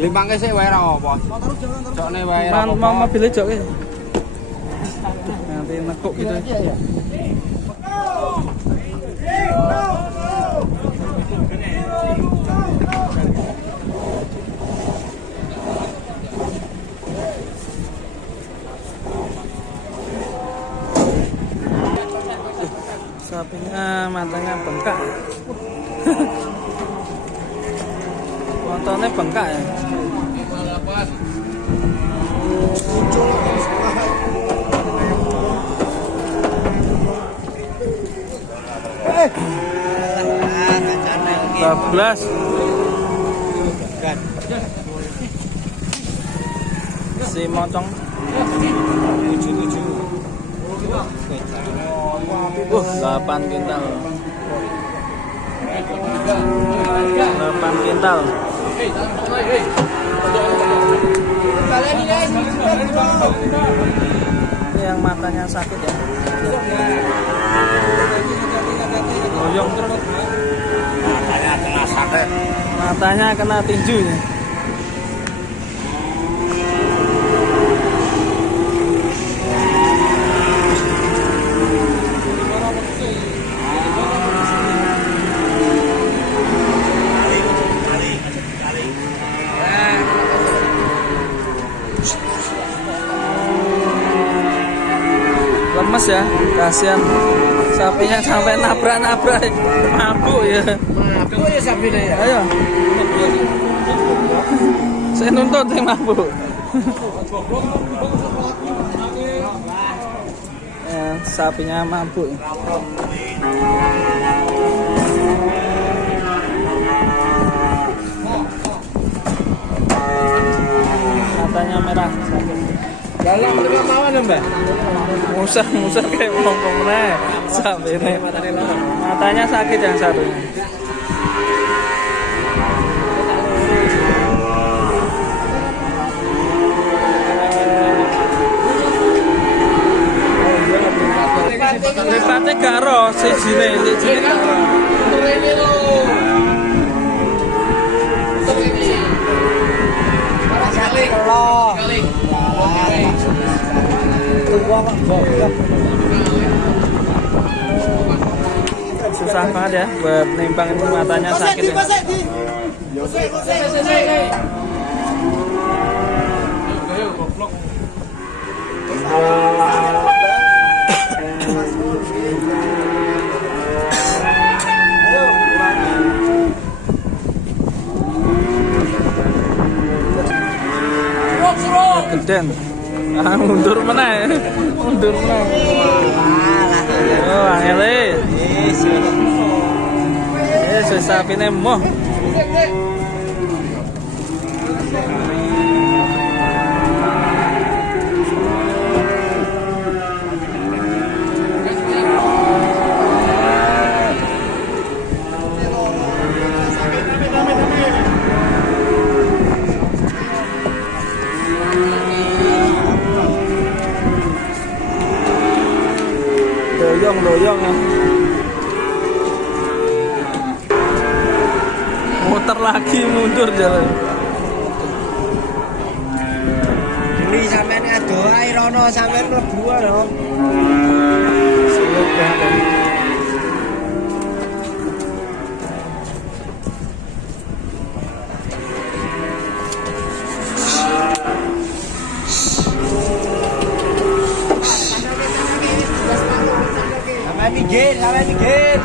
Limpangke sik wae ra apa. Jokne wae. Mau mobilnya jok ya. Nanti nekuk gitu. Sapinya matanya bengkak. Motornya bengkak ya. Bablas. Si mocong 8 kintal. 8 kintal. Ini yang matanya sakit ya. Goyong terus. Matanya kena santet. Matanya kena tinju ya. Lemes ya, kasihan sapinya sampai nabrak-nabrak, mabuk ya. Mabuk ya sapinya ya. Ayo, saya nuntut yang mabuk. Ya, sapinya mabuk. Matanya merah. Dalam lima mawon ya, Mbak. Musah kayak ngomong meneh. Sampai ini matanya sakit yang satunya. Lipatnya garo sijine garo. Ini lho. Susah banget ya buat nimbang, ini matanya sakit ya. Geden. Mundur mana ya? Mundur mana? Oh, angele. Yes, sapine moh. Doyong ya. Muter lagi, mundur jalan. Ini sampean ado ae rono sampean mlebu lho. Sulit banget. Sampai minggir.